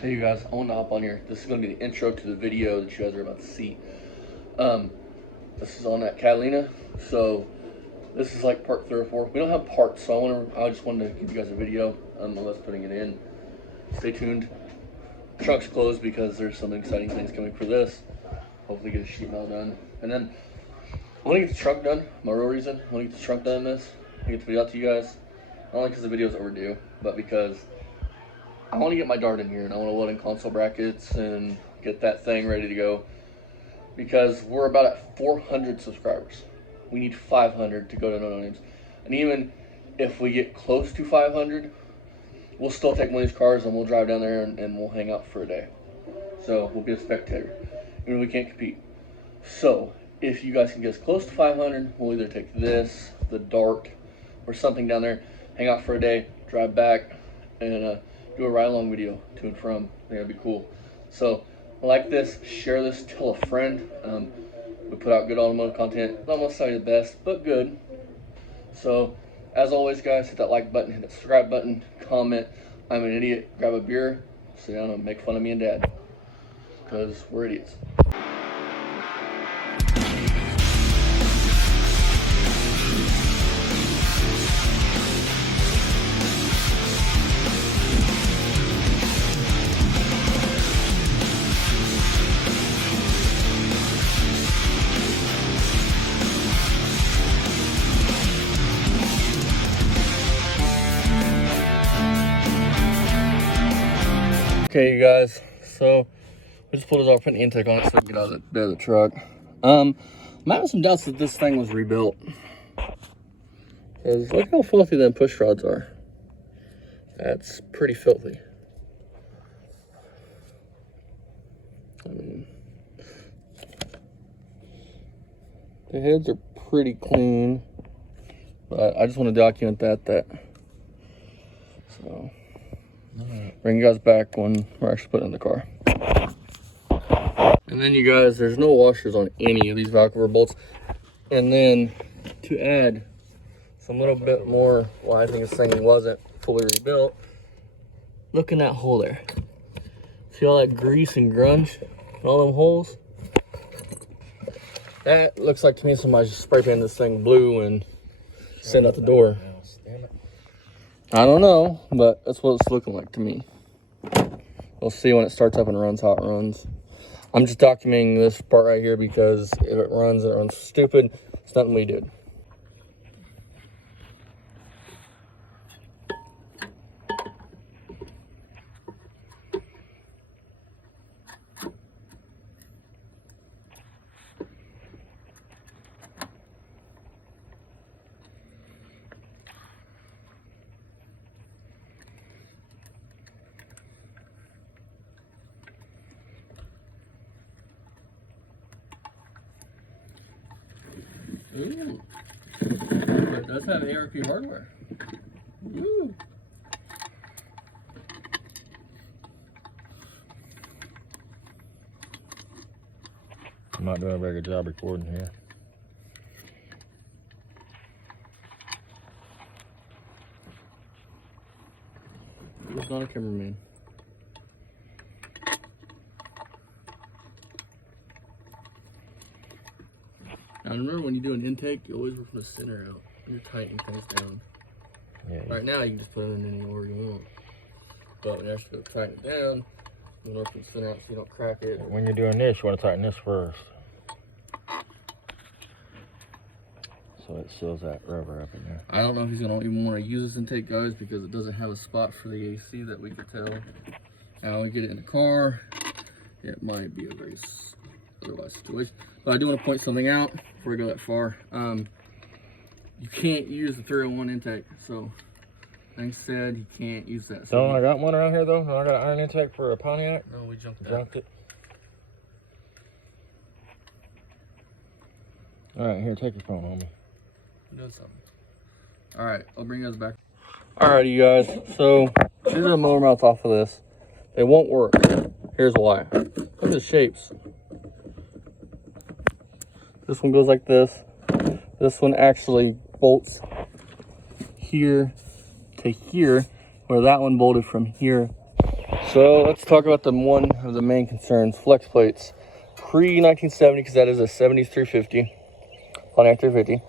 Hey you guys, I want to hop on here. This is going to be the intro to the video that you guys are about to see. This is on that Catalina, so this is like part 3 or 4. We don't have parts, so I just wanted to give you guys a video of us putting it in. Stay tuned. Truck's closed because there's some exciting things coming for this. Hopefully get a sheet metal done. And then I want to get the truck done. My real reason I want to get the truck done in this. I get the video out to you guys. Not only because the video is overdue, but because I want to get my dart in here and I want to load in console brackets and get that thing ready to go, because we're about at 400 subscribers. We need 500 to go to No Names. And even if we get close to 500, we'll still take one of these cars and we'll drive down there and we'll hang out for a day. So we'll be a spectator, even if we can't compete. So if you guys can get us close to 500, we'll either take this, the dart, or something down there, hang out for a day, drive back, and do a ride-along video to and from. I think that'd be cool. So, like this, share this, tell a friend. We put out good automotive content. Not necessarily the best, but good. So, as always, guys, hit that like button, hit that subscribe button, comment. I'm an idiot. Grab a beer, sit down, and make fun of me and Dad, because we're idiots. Okay, you guys, so we just pulled it off, put an intake on it so we can get out of the bed of the truck. I'm having some doubts that this thing was rebuilt, because look how filthy them push rods are. That's pretty filthy. I mean, the heads are pretty clean, but I just want to document that. So bring you guys back when we're actually putting in the car. And then, you guys, there's no washers on any of these valve cover bolts. And then to add some little bit more, well, I think this thing wasn't fully rebuilt. Look in that hole there. See all that grease and grunge in all them holes? That looks like to me somebody just spray painted this thing blue and sent out the door. I don't know, but that's what it's looking like to me. We'll see when it starts up and runs how it runs. I'm just documenting this part right here because if it runs stupid. It's nothing we did. Ooh, it does have ARP hardware. Ooh. I'm not doing a very good job recording here. Who's not a cameraman? Now remember, when you do an intake, you always work from the center out. You're tightening things down. Yeah, right now, you can just put it in any order you want. But when you actually tighten it down, you work from the center out so you don't crack it. When you're doing this, you want to tighten this first, so it seals that rubber up in there. I don't know if he's gonna even want to use this intake, guys, because it doesn't have a spot for the AC that we could tell. Now, when we get it in the car, it might be a very otherwise situation. But I do want to point something out before we go that far. You can't use the 301 intake, so things said you can't use that. So Don't I got one around here though? Don't I got an iron intake for a Pontiac? No, we junked it. All right, here, take your phone, homie. I'm doing something. All right, I'll bring you guys back. All right, you guys. So these are the motor mouths off of this. They won't work. Here's why. Look at the shapes. This one goes like this. This one actually bolts here to here, where that one bolted from here So let's talk about one of the main concerns, flex plates. Pre-1970, because that is a 70s 350, Pontiac 350.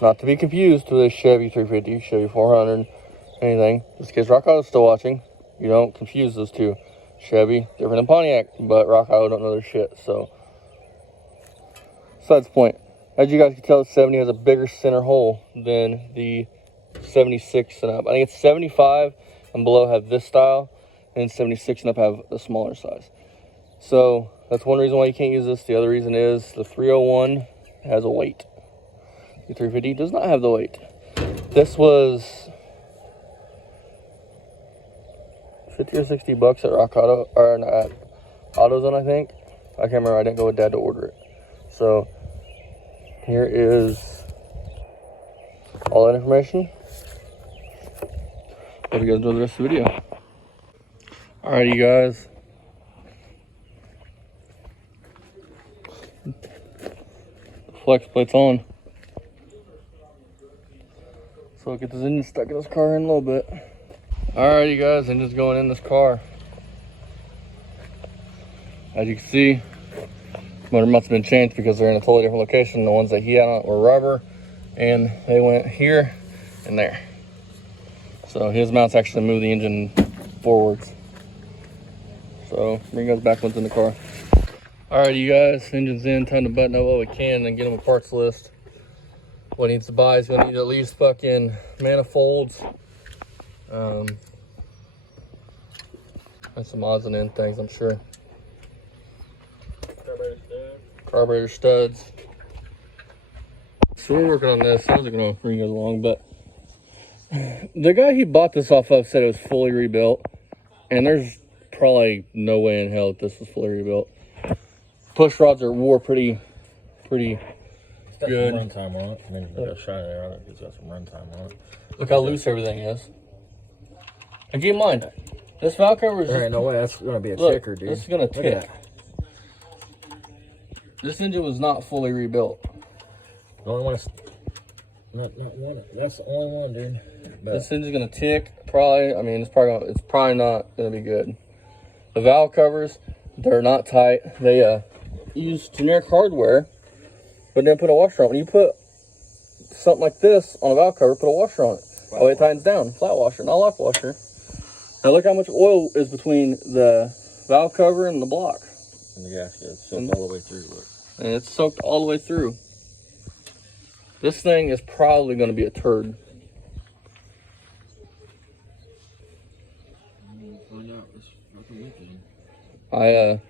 Not to be confused with a Chevy 350, Chevy 400, anything. Just in case Rock Auto's still watching, you don't confuse those two. Chevy, different than Pontiac, but Rock Auto don't know their shit, so. Besides the point, as you guys can tell, the 70 has a bigger center hole than the 76 and up. I think it's 75 and below have this style, and 76 and up have a smaller size. So that's one reason why you can't use this. The other reason is the 301 has a weight. The 350 does not have the weight. This was 50 or 60 bucks at Rock Auto, or at AutoZone, I think. I can't remember. I didn't go with Dad to order it. So here is all that information. Hope you guys enjoy the rest of the video. Alright, you guys. The flex plate's on. So I'll get this engine stuck in this car in a little bit. Alright, you guys, engine's going in this car. As you can see, motor mounts have been changed because they're in a totally different location. The ones that he had on were rubber, and they went here and there. So his mounts actually move the engine forwards. So bring those back ones in the car. Alright, you guys, engine's in. Time to button up what we can and get him a parts list. What he needs to buy is gonna need at least fucking manifolds, and some odds and ends things, I'm sure. Carburetor studs. So we're working on this. I was gonna bring it along, but the guy he bought this off of said it was fully rebuilt, and there's probably no way in hell that this was fully rebuilt. Push rods wore pretty good. Run time on it. I mean, got a shine there on it. It's got some run time on it. Look how loose everything is. And keep in mind, this valve cover is. There ain't no way that's gonna be a Look, ticker, dude. This is gonna tick. This engine was not fully rebuilt. The only one is not one. That's the only one, dude. But this engine's gonna tick. Probably. I mean, it's probably not gonna be good. The valve covers, they're not tight. They use generic hardware, but then put a washer on. When you put something like this on a valve cover, put a washer on it. That way it tightens down. Flat washer, not lock washer. Now look how much oil is between the valve cover and the block. and the gasket is soaked all the way through. Look. And it's soaked all the way through. This thing is probably going to be a turd. We'll find out this fucking weekend.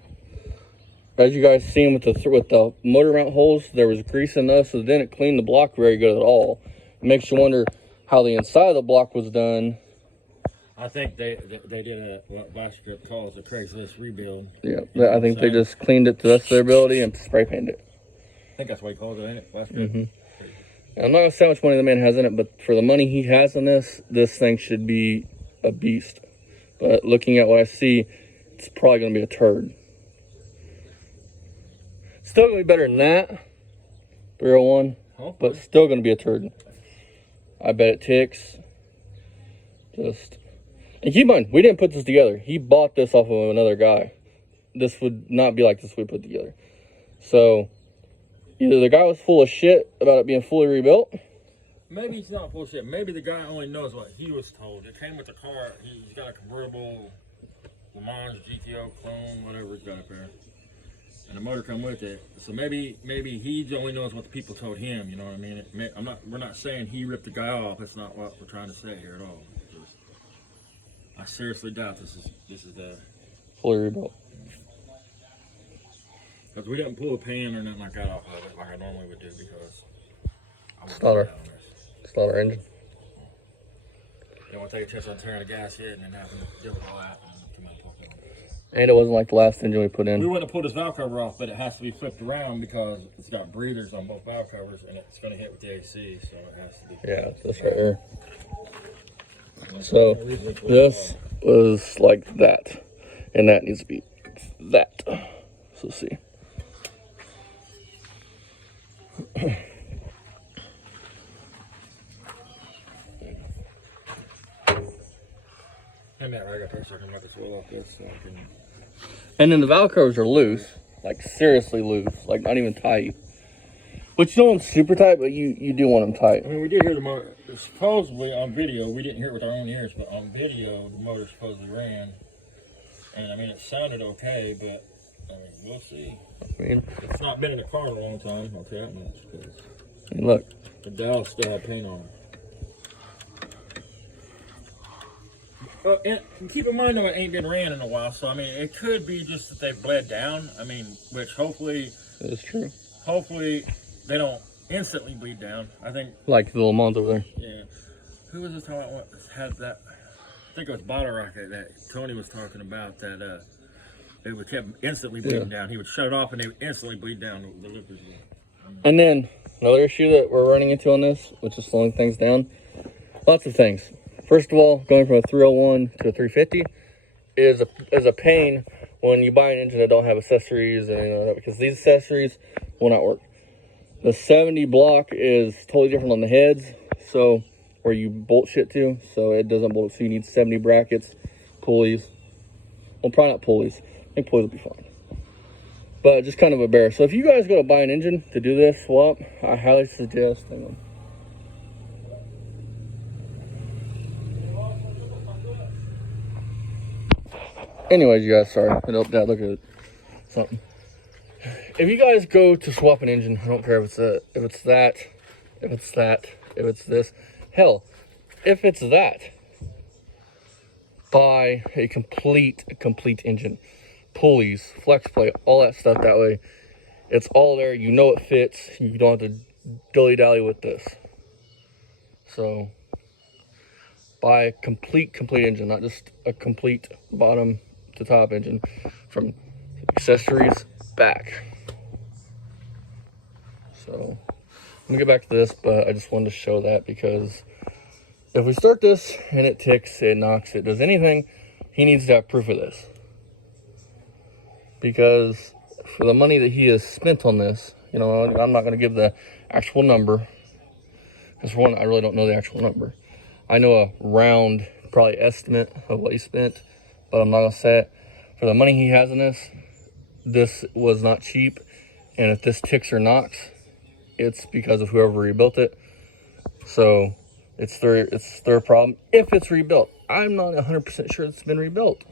As you guys seen with the motor mount holes, there was grease in those, so it didn't clean the block very good at all. It makes you wonder how the inside of the block was done. I think they did a what Blaster calls a Craigslist rebuild. Yeah, I think they just cleaned it to the best of their ability and spray painted it. I think that's what he calls it, ain't it? Blaster. Mm-hmm. I'm not gonna say how much money the man has in it, but for the money he has in this thing should be a beast. But looking at what I see, it's probably gonna be a turd. Still gonna be better than that, 301, but still gonna be a turd. I bet it ticks. And keep in mind, we didn't put this together. He bought this off of another guy. This would not be like this we put together. So either the guy was full of shit about it being fully rebuilt. Maybe he's not full of shit. Maybe the guy only knows what he was told. It came with the car. He's got a convertible Le Mans GTO clone, whatever he's got up there. And the motor come with it. So maybe he only knows what the people told him, you know what I mean? We're not saying he ripped the guy off. That's not what we're trying to say here at all. I seriously doubt this is the Fully rebuilt. Because we didn't pull a pan or nothing like that off of it like I normally would do because It's not our engine. Don't want to take a chance on tearing the gas yet and then having to deal with all that and come out and pull it. And it wasn't like the last engine we put in. We wouldn't have pulled this valve cover off, but it has to be flipped around because it's got breathers on both valve covers and it's going to hit with the AC, so it has to be. Yeah, this right here. So this was like that, and that needs to be that. So let's see. Hand that rag up here so I can wipe this oil off this so I can... And then the valve covers are loose, like seriously loose, like not even tight. Which you don't want super tight, but you do want them tight. I mean, we did hear the motor, supposedly on video, we didn't hear it with our own ears, but on video, the motor supposedly ran. And I mean, it sounded okay, but I mean, we'll see. I mean, it's not been in the car in a long time, I'll tell you that much. And look. The dowels still have paint on them. Well, and keep in mind though, it ain't been ran in a while, so I mean, it could be just that they've bled down. I mean, which hopefully... That is true. Hopefully, they don't instantly bleed down. I think... Like the Le Mans over there. Yeah. Who was this talking about what had that... I think it was Bottle Rocket that Tony was talking about, that it would kept instantly bleeding down. He would shut it off and they would instantly bleed down the liquids. And then, another issue that we're running into on this, which is slowing things down, lots of things. First of all, going from a 301 to a 350 is a pain when you buy an engine that don't have accessories and anything like that, because these accessories will not work. The 70 block is totally different on the heads, so where you bolt shit to, so it doesn't bolt, so you need 70 brackets, pulleys. Well, probably not pulleys. I think pulleys will be fine. But just kind of a bear. So if you guys go to buy an engine to do this swap, I highly suggest, hang on. Anyways, you guys, sorry. I don't look at something. If you guys go to swap an engine, I don't care if it's this. Hell, if it's that, buy a complete engine. Pulleys, flex plate, all that stuff. That way, it's all there. You know it fits. You don't have to dilly-dally with this. So, buy a complete engine, not just a complete bottom to top engine, from accessories back. So, let me get back to this, but I just wanted to show that because if we start this and it ticks, it knocks, it does anything, he needs to have proof of this. Because for the money that he has spent on this, you know, I'm not going to give the actual number. Because for one, I really don't know the actual number. I know a round, probably estimate of what he spent, but I'm not going to say it. For the money he has in this was not cheap. And if this ticks or knocks, it's because of whoever rebuilt it. So it's their problem if it's rebuilt. I'm not 100% sure it's been rebuilt.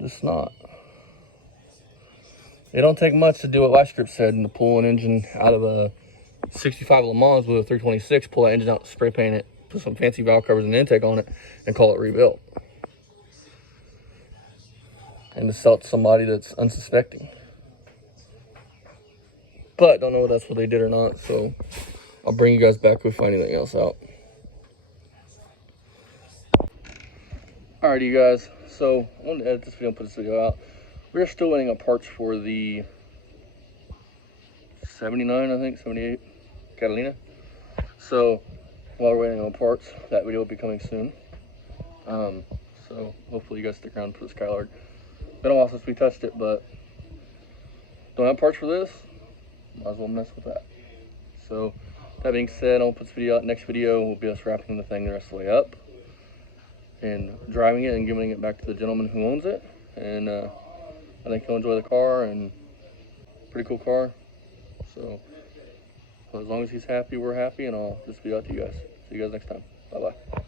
It's not. It don't take much to do what Last Script said, and to pull an engine out of a 65 Le Mans with a 326, pull that engine out, spray paint it, put some fancy valve covers and intake on it, and call it rebuilt. And to sell it to somebody that's unsuspecting. But don't know if that's what they did or not, so I'll bring you guys back if we find anything else out. Alrighty, you guys. So I wanted to edit this video and put this video out. We're still waiting on parts for the 79, I think, 78 Catalina. So while we're waiting on parts, that video will be coming soon. So hopefully you guys stick around for the Skylark. Been a while since we touched it, but don't have parts for this. Might as well mess with that. So that being said, I'll put this video out. Next video will be us wrapping the thing the rest of the way up and driving it and giving it back to the gentleman who owns it. And I think he'll enjoy the car, and pretty cool car. So as long as he's happy, we're happy, and I'll just be out to you guys. See you guys next time. Bye-bye.